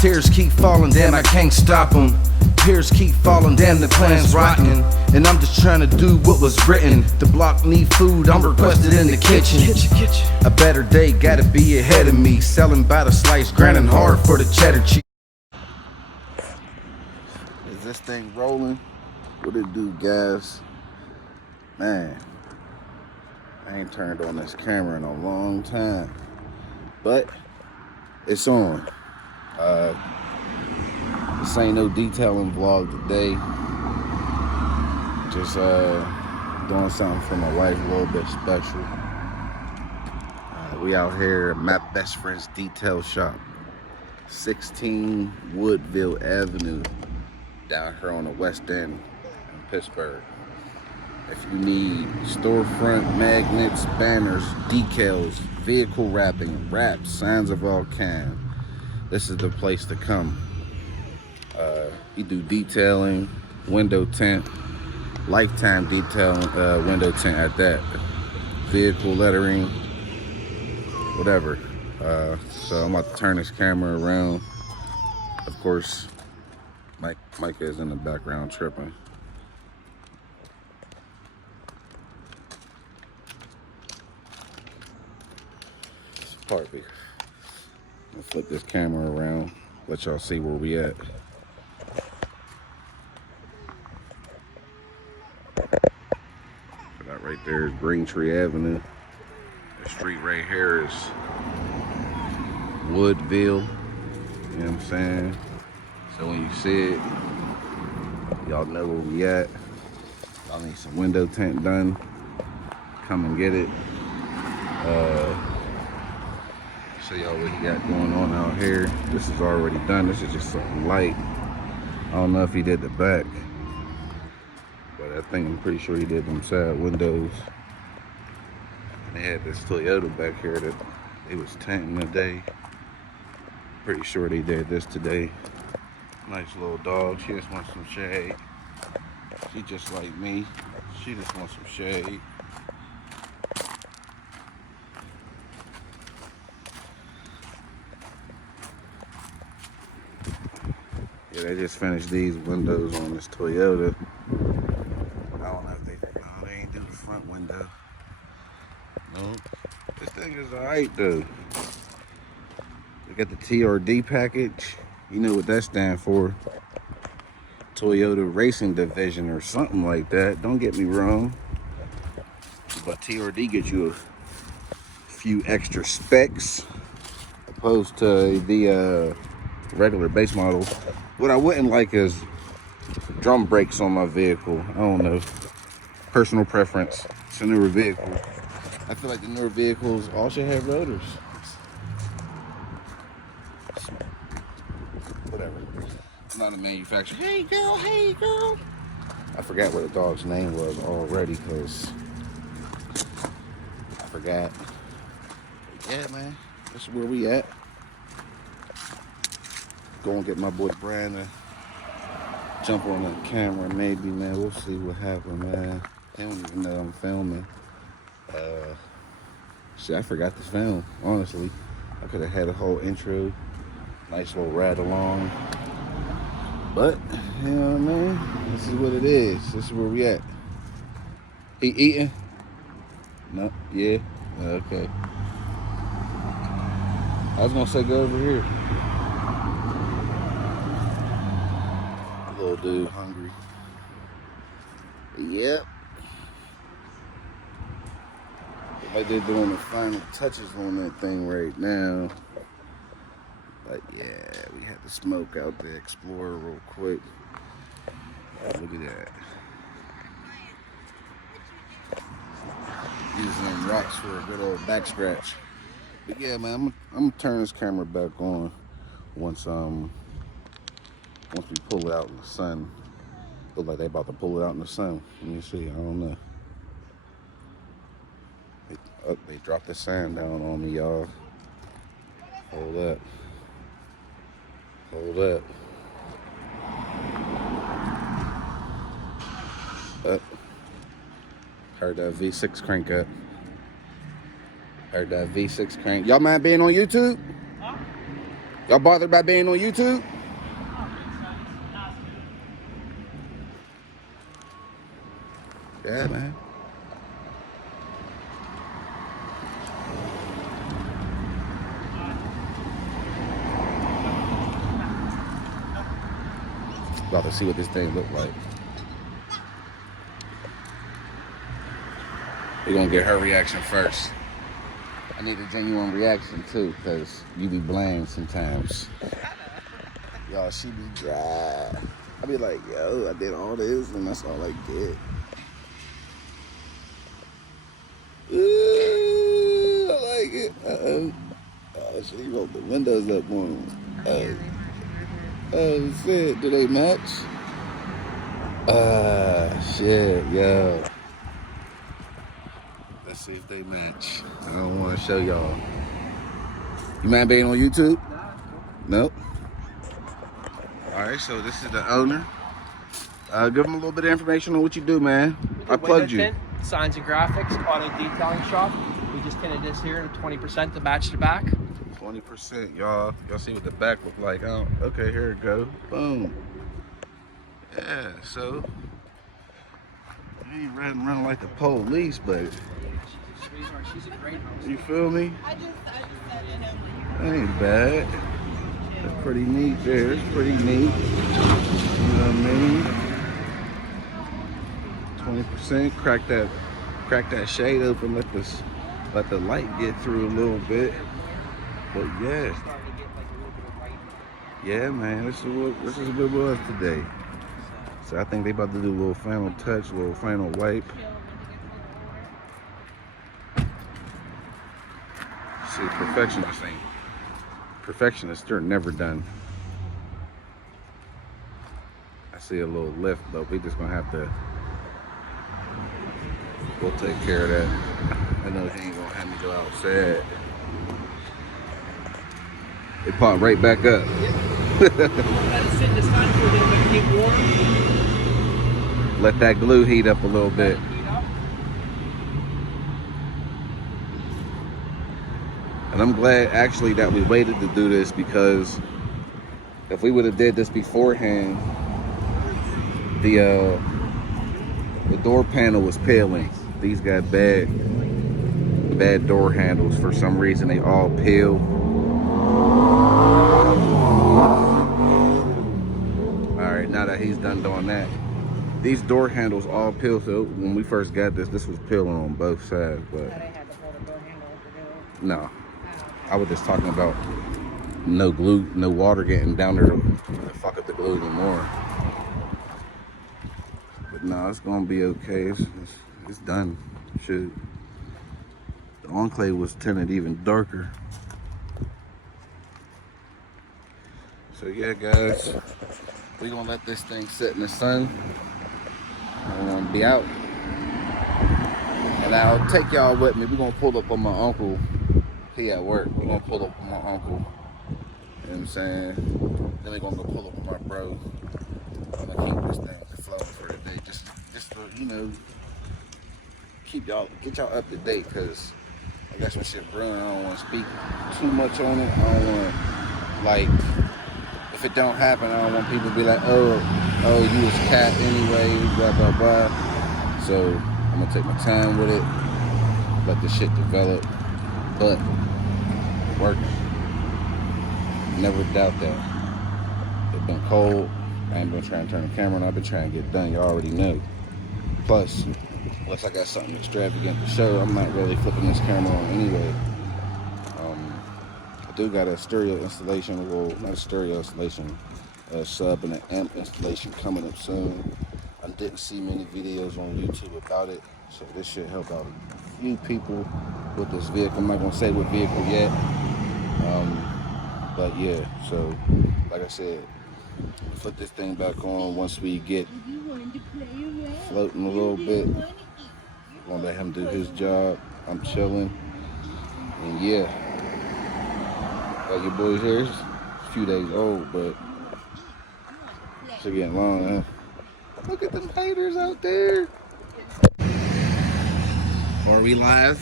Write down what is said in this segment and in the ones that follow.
Tears keep falling, damn, I can't stop them. Tears keep falling, damn, the plan's rotten. And I'm just trying to do what was written. The block need food, I'm requested in the kitchen. A better day gotta be ahead of me. Selling by the slice, grinding hard for the cheddar cheese. Is this thing rolling? What it do, guys? Man, I ain't turned on this camera in a long time, but it's on. This ain't no detailing vlog today. Just doing something for my wife, a little bit special. We out here at my best friend's detail shop, 16 Woodville Avenue, down here on the west end in Pittsburgh. If you need storefront magnets, banners, decals, vehicle wrapping, wraps, signs of all kind, this is the place to come. You do detailing, window tint, lifetime detailing, window tint at that, vehicle lettering, whatever. So I'm about to turn this camera around. Of course, Micah is in the background tripping. It's perfect. I'll flip this camera around, let y'all see where we at. That right there is Greentree Avenue. The street right here is Woodville. You know what I'm saying? So when you see it, y'all know where we at. Y'all need some window tint done, come and get it. Show y'all what he got going on out here. This is already done. This is just something light. I don't know if he did the back, but I think I'm pretty sure he did them side windows. And they had this Toyota back here that they was tinting today. Pretty sure they did this today. Nice little dog. She just wants some shade. She just like me. She just wants some shade. Yeah, they just finished these windows on this Toyota. I don't know if they ain't do the front window. No, this thing is alright though. We got the TRD package. You know what that stands for. Toyota Racing Division or something like that. Don't get me wrong. But TRD gets you a few extra specs opposed to the regular base model. What I wouldn't like is drum brakes on my vehicle. I don't know. Personal preference. It's a newer vehicle. I feel like the newer vehicles all should have rotors. Whatever. I'm not a manufacturer. Hey girl, hey girl. I forgot what the dog's name was already because I forgot. Yeah, man. This is where we at. Go and get my boy Brian to jump on the camera, maybe, man. We'll see what happens, man. They don't even know I'm filming. Shit, I forgot to film, honestly. I could have had a whole intro, nice little ride along. But, you know what I mean? This is what it is. This is where we at. He eating? No? Yeah? Okay. I was gonna say go over here. Little dude hungry. Yep. Like they're doing the final touches on that thing right now. But yeah, we had to smoke out the Explorer real quick. Look at that. Using them rocks for a good old back scratch. But yeah, man, I'm gonna turn this camera back on once we pull it out in the sun. Look like they about to pull it out in the sun. Let me see. I don't know. They dropped the sand down on me, y'all. Hold up. Hold up. Up. Heard that V6 crank up. Heard that V6 crank. Y'all mind being on YouTube? Huh? Y'all bothered by being on YouTube? Yeah, man. About to see what this thing look like. We're gonna get her reaction first. I need a genuine reaction too, because you be bland sometimes. Y'all, she be dry. I be like, yo, I did all this and that's all I get. Ooh, I like it. Uh-oh. Oh, she rolled the windows up on him. Oh, shit. Do they match? Shit, yo. Let's see if they match. I don't want to show y'all. You mind being on YouTube? Nope. Alright, so this is the owner. Give them a little bit of information on what you do, man. I plugged you. Tint, signs and graphics, auto detailing shop. We just tinted this here to 20% to match the back. 20%, y'all. Y'all see what the back look like? Oh, okay, here it go. Boom. Yeah, so I ain't running like the police, but She's a great host. you feel me? That ain't bad. That's pretty neat there. It's pretty neat. You know what I mean? 20%. Crack that shade open. Let the light get through a little bit. But yeah. Yeah, man. This is what it was today. So I think they about to do a little final touch, a little final wipe. See, perfectionists, they're never done. I see a little lift, but we just gonna have to, we'll take care of that. I know he ain't gonna have me go outside. It popped right back up. Let it sit in the sun for a little bit, get warm. Let that glue heat up a little bit. And I'm glad actually that we waited to do this, because if we would have did this beforehand, the door panel was peeling. These got bad door handles for some reason. They all peel. All right, now that he's done doing that, these door handles all peel. So when we first got this was peeling on both sides, but no. I was just talking about no glue, no water getting down there to fuck up the glue anymore. But no, it's gonna be okay. It's done. Shoot. The enclave was tinted even darker. So yeah, guys, we gonna let this thing sit in the sun. I'm gonna be out, and I'll take y'all with me. We're gonna pull up on my uncle. He at work. We're gonna pull up on my uncle. You know what I'm saying? Then we're gonna go pull up on my bro. I'm gonna keep this thing flowing for the day. Just to, you know, get y'all up to date, cause I got some shit brewing. I don't wanna speak too much on it. I don't wanna, like, if it don't happen, I don't want people to be like, oh, you was cat anyway, blah, blah, blah. So I'm gonna take my time with it, let the shit develop. But working. Never doubt that. It's been cold. I ain't been trying to turn the camera on. I've been trying to get done. You already know. Plus, unless I got something extravagant to show, I'm not really flipping this camera on anyway. I do got a stereo installation. Well, not a stereo installation. A sub and an amp installation coming up soon. I didn't see many videos on YouTube about it. So this should help out a few people with this vehicle. I'm not gonna say what vehicle yet, but yeah. So, like I said, flip this thing back on once we get floating a little bit. I'm gonna let him do his job. I'm chilling, and yeah. Got your boys here. It's a few days old, but it's getting long, huh? Look at them haters out there. Are we live?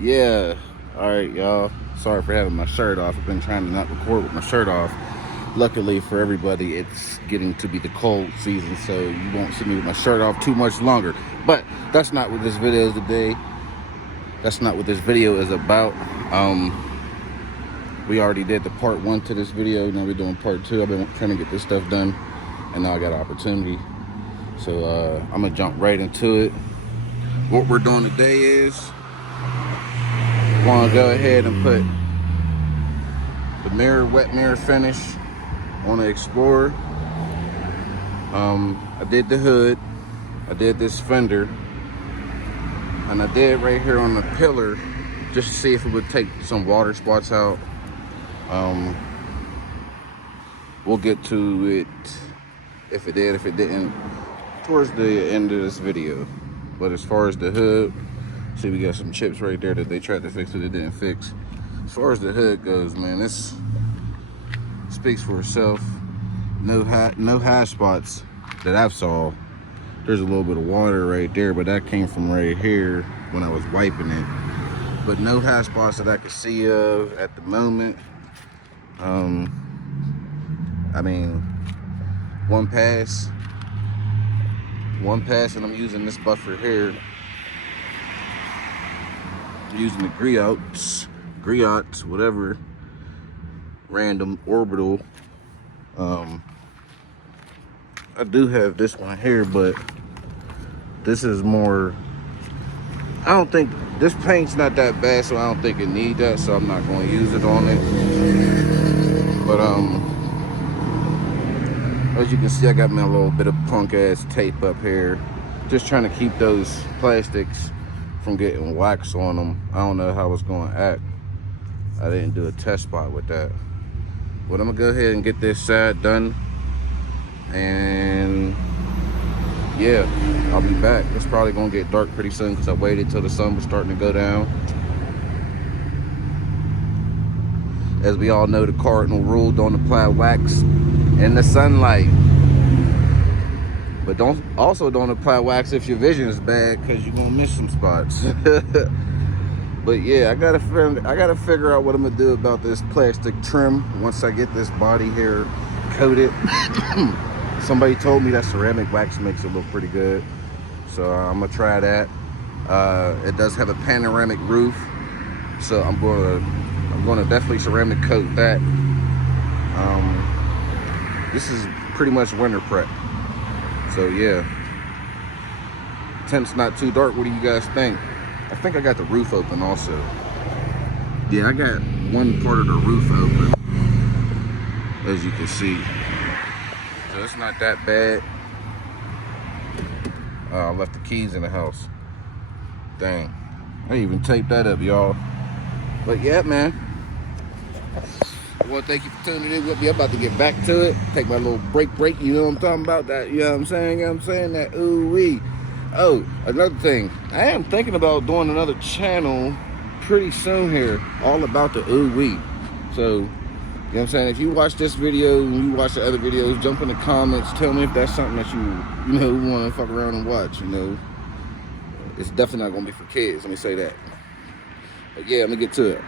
Yeah. All right, y'all. Sorry for having my shirt off. I've been trying to not record with my shirt off. Luckily for everybody, it's getting to be the cold season, so you won't see me with my shirt off too much longer. But that's not what this video is today. That's not what this video is about. We already did the part 1 to this video. Now we're doing part 2. I've been trying to get this stuff done, and now I got an opportunity. So I'm gonna jump right into it. What we're doing today is I want to go ahead and put the mirror, wet mirror finish on the Explorer. I did the hood, I did this fender, and I did right here on the pillar just to see if it would take some water spots out. We'll get to it if it did, if it didn't, towards the end of this video. But as far as the hood, see, we got some chips right there that they tried to fix that it didn't fix. As far as the hood goes, man, this speaks for itself. No high spots that I've saw. There's a little bit of water right there, but that came from right here when I was wiping it. But no high spots that I could see of at the moment. I mean, one pass, and I'm using this buffer here. I'm using the griots, whatever, random orbital. I do have this one here, but this is more, I don't think, this paint's not that bad, so I don't think it needs that, so I'm not going to use it on it. But as you can see, I got me a little bit of punk ass tape up here, just trying to keep those plastics from getting wax on them. I don't know how it's going to act. I didn't do a test spot with that, but I'm gonna go ahead and get this side done, and yeah, I'll be back. It's probably gonna get dark pretty soon because I waited till the sun was starting to go down. As we all know, the cardinal rule: don't apply wax in the sunlight. But don't apply wax if your vision is bad, because you're gonna miss some spots. But yeah, I gotta figure out what I'm gonna do about this plastic trim once I get this body here coated. Somebody told me that ceramic wax makes it look pretty good, so I'm gonna try that. It does have a panoramic roof, so I'm gonna definitely ceramic coat that. This is pretty much winter prep, so yeah. Tent's not too dark. What do you guys think? I think I got the roof open also. Yeah, I got one part of the roof open, as you can see. So it's not that bad. I left the keys in the house. Dang. I even taped that up, y'all. But yeah, man. Well, thank you for tuning in with me. I'm about to get back to it. Take my little break, you know what I'm talking about? That, you know what I'm saying? You know what I'm saying? That ooh-wee. Oh, another thing. I am thinking about doing another channel pretty soon here, all about the ooh-wee. So, you know what I'm saying? If you watch this video and you watch the other videos, jump in the comments. Tell me if that's something that you know, want to fuck around and watch, you know. It's definitely not going to be for kids, let me say that. But yeah, I'm going to get to it.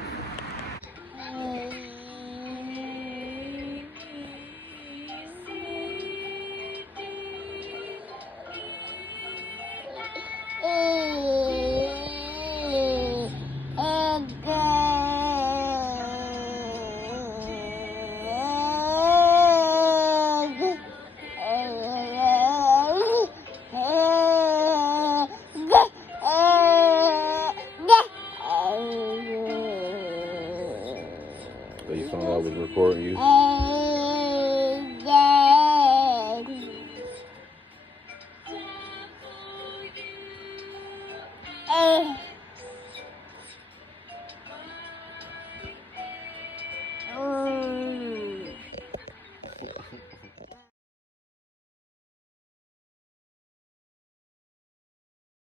So you found out I was recording you?